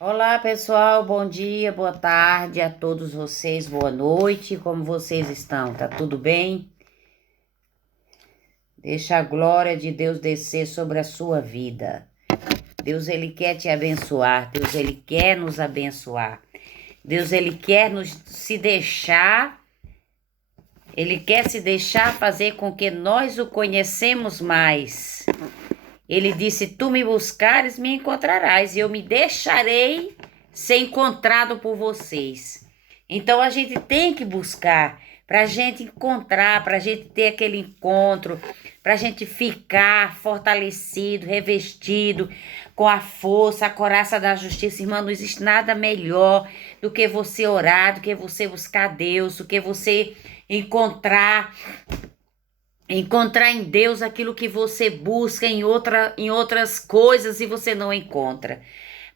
Olá, pessoal. Bom dia, boa tarde a todos vocês. Boa noite. Como vocês estão? Tá tudo bem? Deixa a glória de Deus descer sobre a sua vida. Deus, ele quer te abençoar. Deus, ele quer nos abençoar. Deus, ele quer nos se deixar, ele quer se deixar fazer com que nós o conhecemos mais. Ele disse: Tu me buscares, me encontrarás, e eu me deixarei ser encontrado por vocês. Então a gente tem que buscar para a gente encontrar, para a gente ter aquele encontro, para a gente ficar fortalecido, revestido com a força, a coraça da justiça. Irmão, não existe nada melhor do que você orar, do que você buscar Deus, do que você encontrar em Deus aquilo que você busca em outras coisas e você não encontra.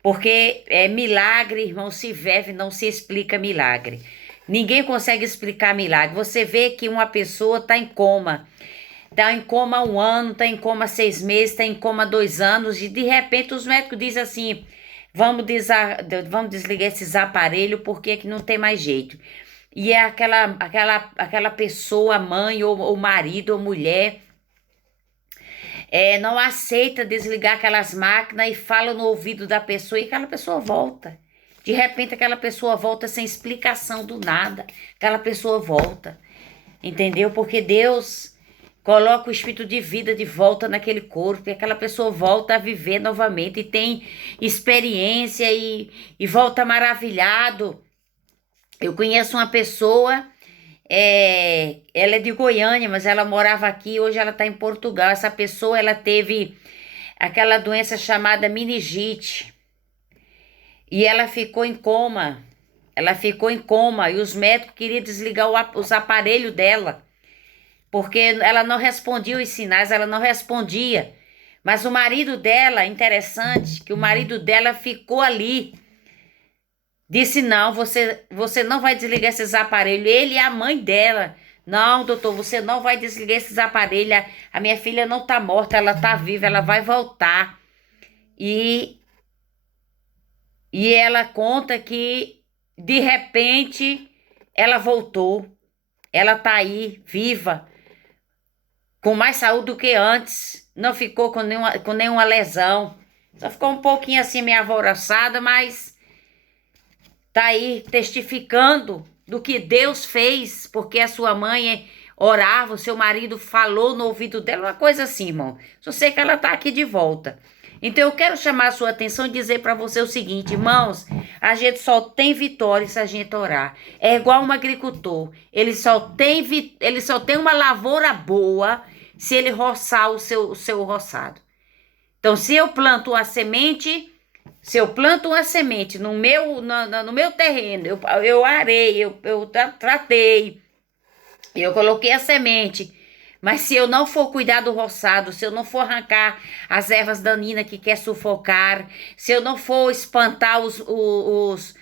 Porque milagre, irmão, se vive, não se explica milagre. Ninguém consegue explicar milagre. Você vê que uma pessoa está em coma 1 ano, está em coma 6 meses, está em coma 2 anos, e de repente os médicos dizem assim: vamos desligar esses aparelhos porque que não tem mais jeito. E é aquela pessoa, mãe ou marido ou mulher, não aceita desligar aquelas máquinas e fala no ouvido da pessoa e aquela pessoa volta. De repente aquela pessoa volta sem explicação do nada. Aquela pessoa volta. Entendeu? Porque Deus coloca o espírito de vida de volta naquele corpo e aquela pessoa volta a viver novamente e tem experiência e volta maravilhado. Eu conheço uma pessoa, ela é de Goiânia, mas ela morava aqui, hoje ela está em Portugal. Essa pessoa, ela teve aquela doença chamada meningite e ela ficou em coma. Ela ficou em coma e os médicos queriam desligar os aparelhos dela, porque ela não respondia os sinais, ela não respondia. Mas o marido dela, interessante, que o marido dela ficou ali. Disse: não, você não vai desligar esses aparelhos. Ele e a mãe dela: não, doutor, você não vai desligar esses aparelhos. A minha filha não tá morta, ela tá viva, ela vai voltar. E, e ela conta que, de repente, ela voltou. Ela tá aí, viva, com mais saúde do que antes. Não ficou com nenhuma lesão. Só ficou um pouquinho assim, meio alvoroçada, mas tá aí testificando do que Deus fez, porque a sua mãe orava, o seu marido falou no ouvido dela, uma coisa assim, irmão. Só sei que ela tá aqui de volta. Então eu quero chamar a sua atenção e dizer para você o seguinte, irmãos: a gente só tem vitória se a gente orar. É igual um agricultor, ele só tem uma lavoura boa se ele roçar o seu roçado. Então, se eu planto uma semente no meu terreno, eu arei, eu tratei, eu coloquei a semente. Mas se eu não for cuidar do roçado, se eu não for arrancar as ervas daninhas que quer sufocar, se eu não for espantar os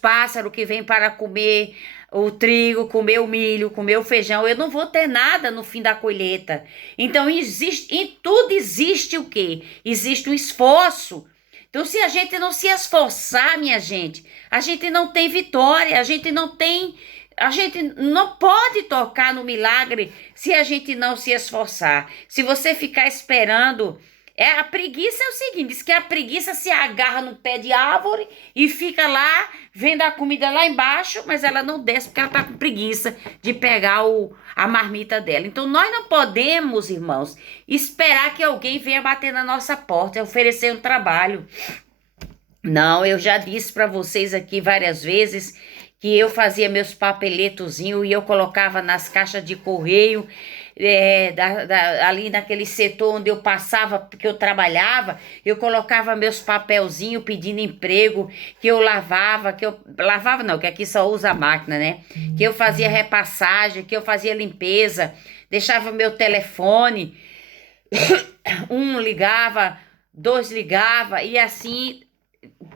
pássaros que vêm para comer o trigo, comer o milho, comer o feijão, eu não vou ter nada no fim da colheita. Então, em tudo existe o quê? Existe um esforço. Então, se a gente não se esforçar, minha gente, a gente não tem vitória, a gente não pode tocar no milagre se a gente não se esforçar. Se você ficar esperando, a preguiça é o seguinte, diz que a preguiça se agarra no pé de árvore e fica lá vendo a comida lá embaixo, mas ela não desce porque ela tá com preguiça de pegar a marmita dela. Então nós não podemos, irmãos, esperar que alguém venha bater na nossa porta e oferecer um trabalho. Não, eu já disse para vocês aqui várias vezes que eu fazia meus papeletozinhos e eu colocava nas caixas de correio, ali naquele setor onde eu passava, porque eu trabalhava, eu colocava meus papelzinhos pedindo emprego, que eu lavava, não, que aqui só usa máquina, né? Que eu fazia repassagem, que eu fazia limpeza, deixava meu telefone, um ligava, dois ligava, e assim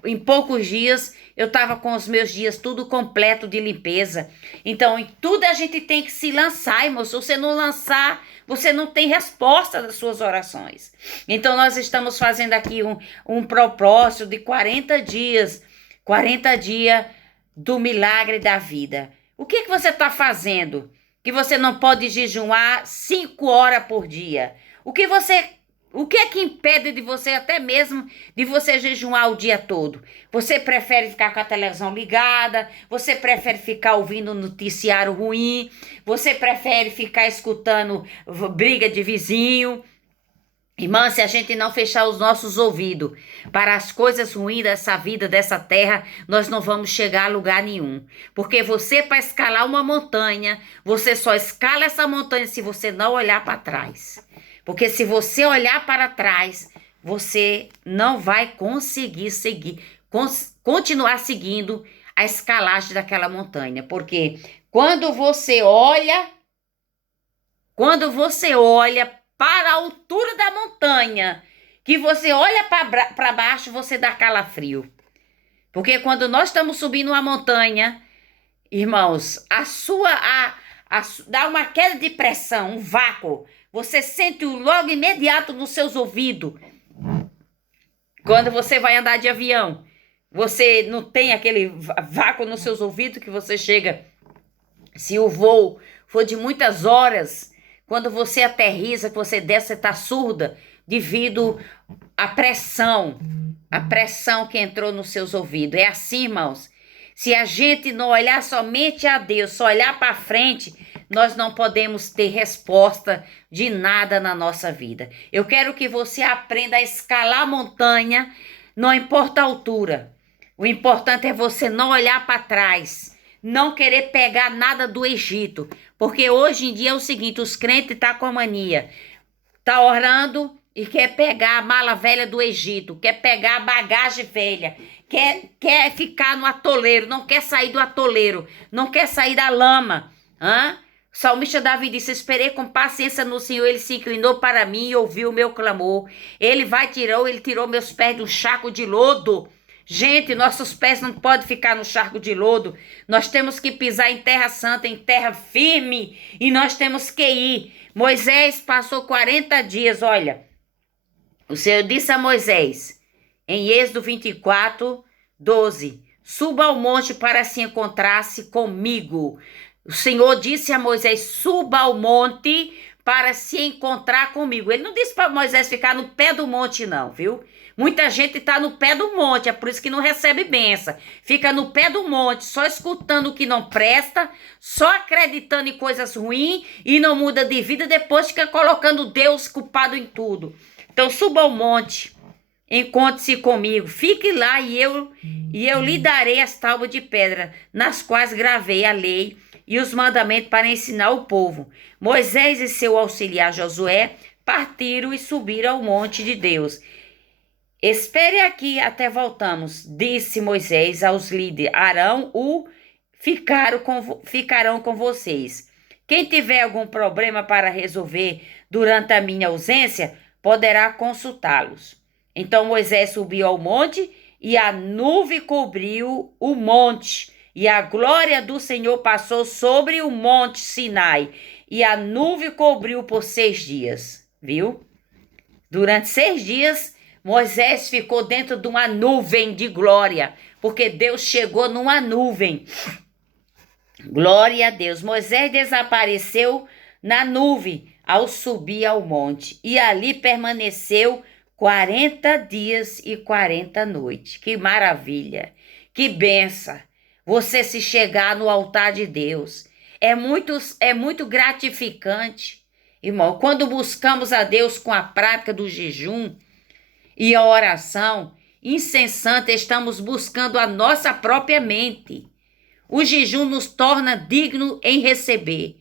em poucos dias, eu estava com os meus dias tudo completo de limpeza. Então, em tudo a gente tem que se lançar, irmão. Se você não lançar, você não tem resposta das suas orações. Então, nós estamos fazendo aqui um propósito de 40 dias. 40 dias do milagre da vida. O que você está fazendo que você não pode jejuar 5 horas por dia? O que é que impede de você, até mesmo, de você jejuar o dia todo? Você prefere ficar com a televisão ligada? Você prefere ficar ouvindo noticiário ruim? Você prefere ficar escutando briga de vizinho? Irmã, se a gente não fechar os nossos ouvidos para as coisas ruins dessa vida, dessa terra, nós não vamos chegar a lugar nenhum. Porque você, para escalar uma montanha, você só escala essa montanha se você não olhar para trás. Porque se você olhar para trás, você não vai conseguir continuar seguindo a escalagem daquela montanha. Porque quando você olha para a altura da montanha, que você olha para baixo, você dá calafrio. Porque quando nós estamos subindo uma montanha, irmãos, dá uma queda de pressão, um vácuo. Você sente logo imediato nos seus ouvidos. Quando você vai andar de avião, você não tem aquele vácuo nos seus ouvidos que você chega. Se o voo for de muitas horas, quando você aterriza, que você desce, você está surda devido à pressão. A pressão que entrou nos seus ouvidos. É assim, irmãos. Se a gente não olhar somente a Deus, só olhar para frente, nós não podemos ter resposta de nada na nossa vida. Eu quero que você aprenda a escalar a montanha, não importa a altura. O importante é você não olhar para trás, não querer pegar nada do Egito. Porque hoje em dia é o seguinte, os crentes estão com a mania. Está orando e quer pegar a mala velha do Egito, quer pegar a bagagem velha, quer ficar no atoleiro, não quer sair do atoleiro, não quer sair da lama. O salmista Davi disse, esperei com paciência no Senhor, ele se inclinou para mim e ouviu o meu clamor. Ele tirou meus pés de um charco de lodo. Gente, nossos pés não podem ficar no charco de lodo. Nós temos que pisar em terra santa, em terra firme. E nós temos que ir. Moisés passou 40 dias, olha. O Senhor disse a Moisés, em Êxodo 24, 12. Suba ao monte para se encontrar-se comigo. O Senhor disse a Moisés, suba ao monte para se encontrar comigo. Ele não disse para Moisés ficar no pé do monte não, viu? Muita gente está no pé do monte, é por isso que não recebe bênção. Fica no pé do monte, só escutando o que não presta, só acreditando em coisas ruins e não muda de vida, depois fica colocando Deus culpado em tudo. Então suba ao monte, encontre-se comigo, fique lá e eu lhe darei as tábuas de pedra, nas quais gravei a lei e os mandamentos para ensinar o povo. Moisés e seu auxiliar Josué partiram e subiram ao monte de Deus. Espere aqui até voltamos, disse Moisés aos líderes. Arão ficarão com vocês. Quem tiver algum problema para resolver durante a minha ausência, poderá consultá-los. Então Moisés subiu ao monte e a nuvem cobriu o monte. E a glória do Senhor passou sobre o monte Sinai. E a nuvem cobriu por 6 dias. Viu? Durante 6 dias, Moisés ficou dentro de uma nuvem de glória, porque Deus chegou numa nuvem. Glória a Deus. Moisés desapareceu na nuvem ao subir ao monte e ali permaneceu 40 dias e 40 noites. Que maravilha, que benção você se chegar no altar de Deus. É muito gratificante, irmão, quando buscamos a Deus com a prática do jejum e a oração incessante, estamos buscando a nossa própria mente. O jejum nos torna digno em receber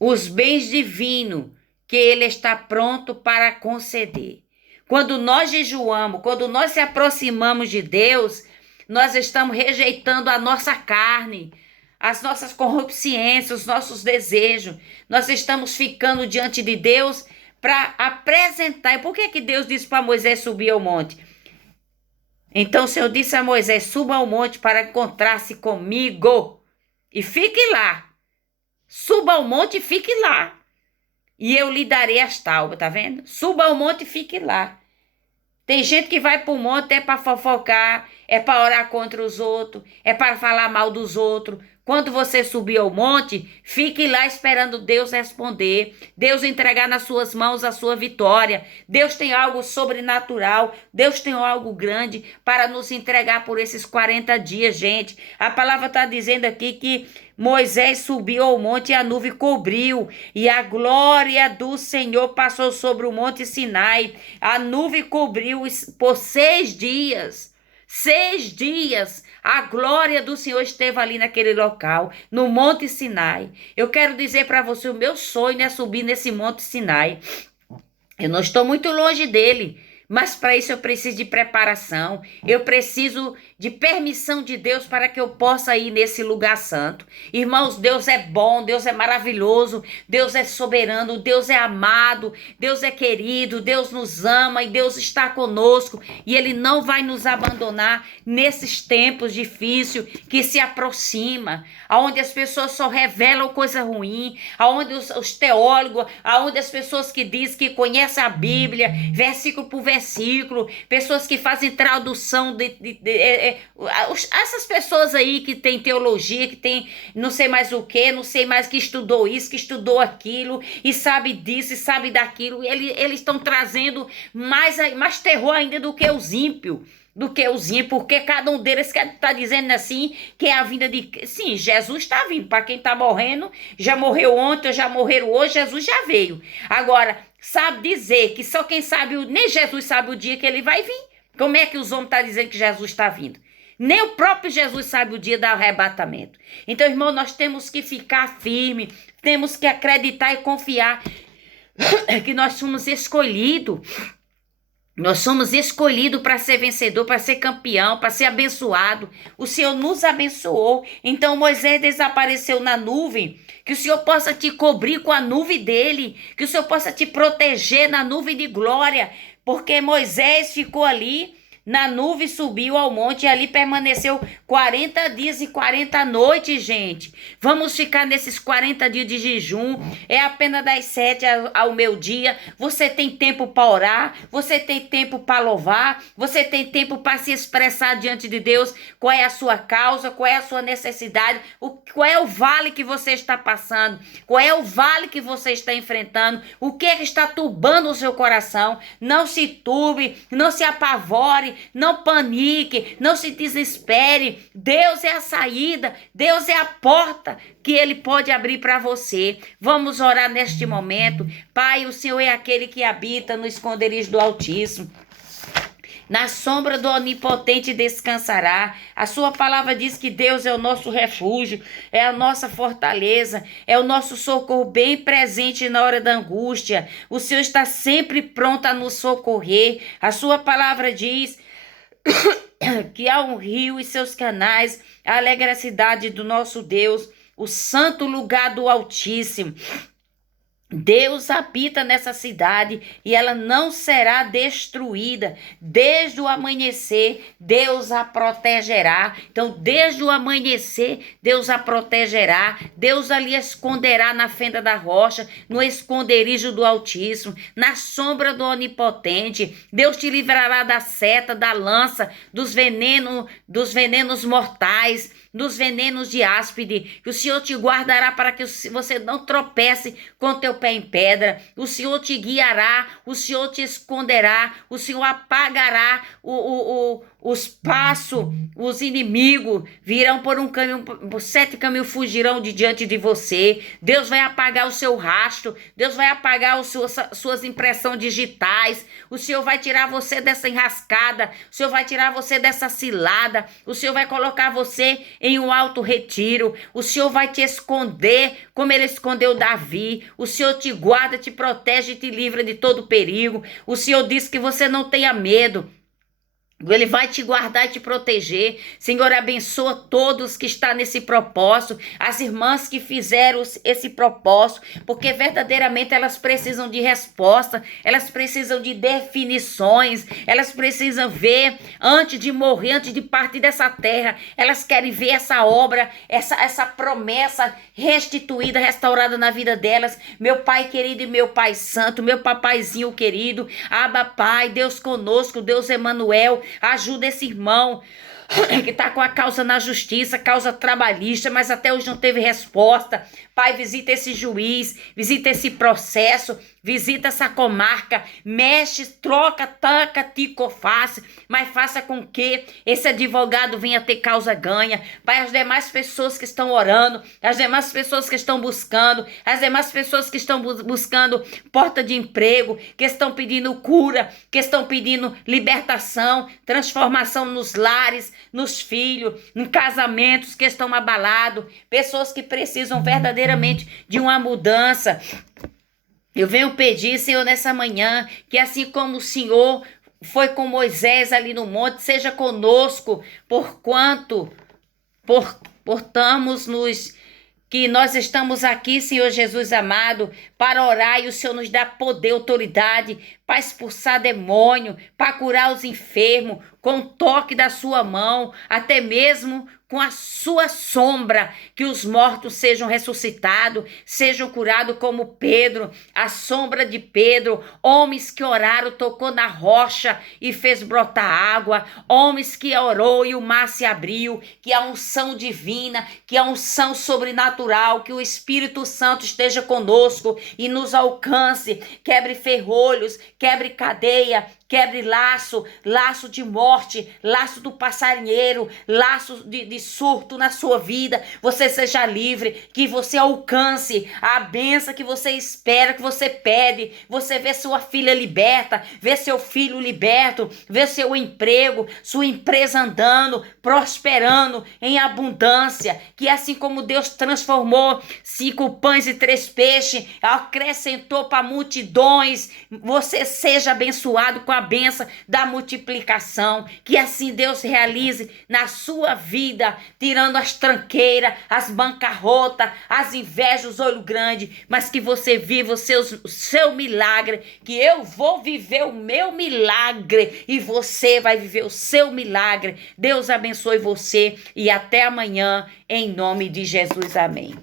os bens divinos que Ele está pronto para conceder. Quando nós jejuamos, quando nós se aproximamos de Deus, nós estamos rejeitando a nossa carne, as nossas concupiscências, os nossos desejos. Nós estamos ficando diante de Deus para apresentar. E por que Deus disse para Moisés subir ao monte? Então o Senhor disse a Moisés: suba ao monte para encontrar-se comigo e fique lá. Suba ao monte e fique lá. E eu lhe darei as tábuas, tá vendo? Suba ao monte e fique lá. Tem gente que vai para o monte é para fofocar, é para orar contra os outros, é para falar mal dos outros. Quando você subir ao monte, fique lá esperando Deus responder, Deus entregar nas suas mãos a sua vitória. Deus tem algo sobrenatural, Deus tem algo grande para nos entregar por esses 40 dias, gente. A palavra está dizendo aqui que Moisés subiu ao monte e a nuvem cobriu, e a glória do Senhor passou sobre o monte Sinai. A nuvem cobriu por 6 dias. 6 dias a glória do Senhor esteve ali naquele local, no Monte Sinai. Eu quero dizer para você, o meu sonho é subir nesse Monte Sinai. Eu não estou muito longe dele, mas para isso eu preciso de preparação, eu preciso de permissão de Deus para que eu possa ir nesse lugar santo. Irmãos, Deus é bom, Deus é maravilhoso, Deus é soberano, Deus é amado, Deus é querido, Deus nos ama e Deus está conosco e Ele não vai nos abandonar nesses tempos difíceis que se aproxima, onde as pessoas só revelam coisa ruim, onde os teólogos, onde as pessoas que dizem que conhecem a Bíblia, versículo por versículo, pessoas que fazem tradução essas pessoas aí que tem teologia, que tem não sei mais o que, não sei mais que estudou isso, que estudou aquilo, e sabe disso, e sabe daquilo, eles estão trazendo mais terror ainda do que os ímpios. Porque cada um deles está dizendo assim, que é a vinda de... Sim, Jesus está vindo, para quem está morrendo, já morreu ontem, já morreram hoje, Jesus já veio. Agora, sabe dizer que só quem sabe, nem Jesus sabe o dia que ele vai vir. Como é que os homens estão dizendo que Jesus está vindo? Nem o próprio Jesus sabe o dia do arrebatamento. Então, irmão, nós temos que ficar firme, temos que acreditar e confiar que nós somos escolhidos. Nós somos escolhidos para ser vencedor, para ser campeão, para ser abençoado. O Senhor nos abençoou. Então Moisés desapareceu na nuvem. Que o Senhor possa te cobrir com a nuvem dele. Que o Senhor possa te proteger na nuvem de glória. Porque Moisés ficou ali na nuvem, subiu ao monte e ali permaneceu 40 dias e 40 noites, gente. Vamos ficar nesses 40 dias de jejum. É apenas das 7 ao meio-dia. Você tem tempo para orar, você tem tempo para louvar, você tem tempo para se expressar diante de Deus. Qual é a sua causa, qual é a sua necessidade, qual é o vale que você está passando, qual é o vale que você está enfrentando, o que é que está turbando o seu coração. Não se turbe, não se apavore, não panique, não se desespere. Deus é a saída, Deus é a porta que Ele pode abrir para você. Vamos orar neste momento. Pai, o Senhor é aquele que habita no esconderijo do Altíssimo. Na sombra do Onipotente descansará. A sua palavra diz que Deus é o nosso refúgio, é a nossa fortaleza, é o nosso socorro bem presente na hora da angústia. O Senhor está sempre pronto a nos socorrer. A sua palavra diz que há um rio e seus canais, alegra a cidade do nosso Deus, o santo lugar do Altíssimo. Deus habita nessa cidade e ela não será destruída. Desde o amanhecer, Deus a protegerá. Então, desde o amanhecer, Deus a protegerá. Deus ali esconderá na fenda da rocha, no esconderijo do Altíssimo, na sombra do Onipotente. Deus te livrará da seta, da lança, dos venenos mortais, dos venenos de áspide, que o Senhor te guardará para que você não tropece com teu pé em pedra. O Senhor te guiará, o Senhor te esconderá, o Senhor apagará os passos, os inimigos virão por um caminho, por 7 caminhos fugirão de diante de você. Deus vai apagar o seu rastro, Deus vai apagar suas impressões digitais. O Senhor vai tirar você dessa enrascada, o Senhor vai tirar você dessa cilada, o Senhor vai colocar você em um alto retiro. O Senhor vai te esconder como Ele escondeu Davi. O Senhor te guarda, te protege e te livra de todo perigo. O Senhor diz que você não tenha medo. Ele vai te guardar e te proteger. Senhor, abençoa todos que estão nesse propósito, as irmãs que fizeram esse propósito, porque verdadeiramente elas precisam de resposta, elas precisam de definições, elas precisam ver antes de morrer, antes de partir dessa terra, elas querem ver essa obra, essa promessa restituída, restaurada na vida delas. Meu Pai querido e meu Pai santo, meu papaizinho querido, Abba Pai, Deus conosco, Deus Emanuel, ajuda esse irmão que está com a causa na justiça, causa trabalhista, mas até hoje não teve resposta. Pai, visita esse juiz, visita esse processo, visita essa comarca, mexe, troca, taca, tico, face, mas faça com que esse advogado venha ter causa ganha. Pai, as demais pessoas que estão orando, as demais pessoas que estão buscando, as demais pessoas que estão buscando porta de emprego, que estão pedindo cura, que estão pedindo libertação, transformação nos lares, nos filhos, em casamentos que estão abalados, pessoas que precisam verdadeiramente de uma mudança. Eu venho pedir, Senhor, nessa manhã, que assim como o Senhor foi com Moisés ali no monte, seja conosco, portamos que nós estamos aqui, Senhor Jesus amado, para orar e o Senhor nos dá poder, autoridade para expulsar demônio, para curar os enfermos, com o toque da sua mão, até mesmo com a sua sombra, que os mortos sejam ressuscitados, sejam curados como Pedro, a sombra de Pedro, homens que oraram, tocou na rocha e fez brotar água, homens que orou e o mar se abriu, que a unção divina, que a unção sobrenatural, que o Espírito Santo esteja conosco e nos alcance, quebre ferrolhos, quebre cadeia, quebre laço de morte, laço do passarinheiro, laço de surto na sua vida. Você seja livre, que você alcance a bênção que você espera, que você pede. Você vê sua filha liberta, vê seu filho liberto, vê seu emprego, sua empresa andando, prosperando em abundância. Que assim como Deus transformou 5 pães e 3 peixes, acrescentou para multidões, você seja abençoado com a benção da multiplicação, que assim Deus realize na sua vida, tirando as tranqueiras, as bancarrotas, as invejas, os olhos grandes, mas que você viva o seu milagre, que eu vou viver o meu milagre e você vai viver o seu milagre. Deus abençoe você e até amanhã, em nome de Jesus, amém.